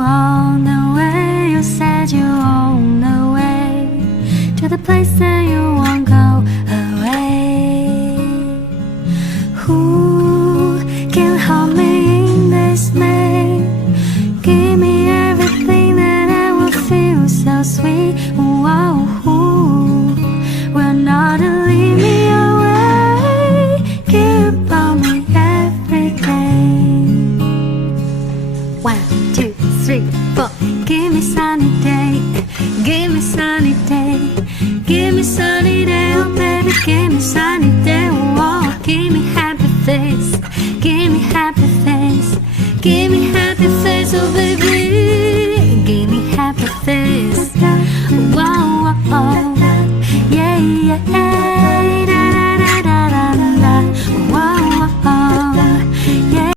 on the way. You said you on the way to the place that you won't go away. Who can hold me in this May? Give me everything that I will feel so sweet. Whoa, who will not leave me away? Keep on me every day. 1, 2, 3, 4. Give me sunny day, give me sunny day, give me sunny day, oh baby, give me sunny day. Whoa, give me happy face, give me happy face, give me happy face, oh baby.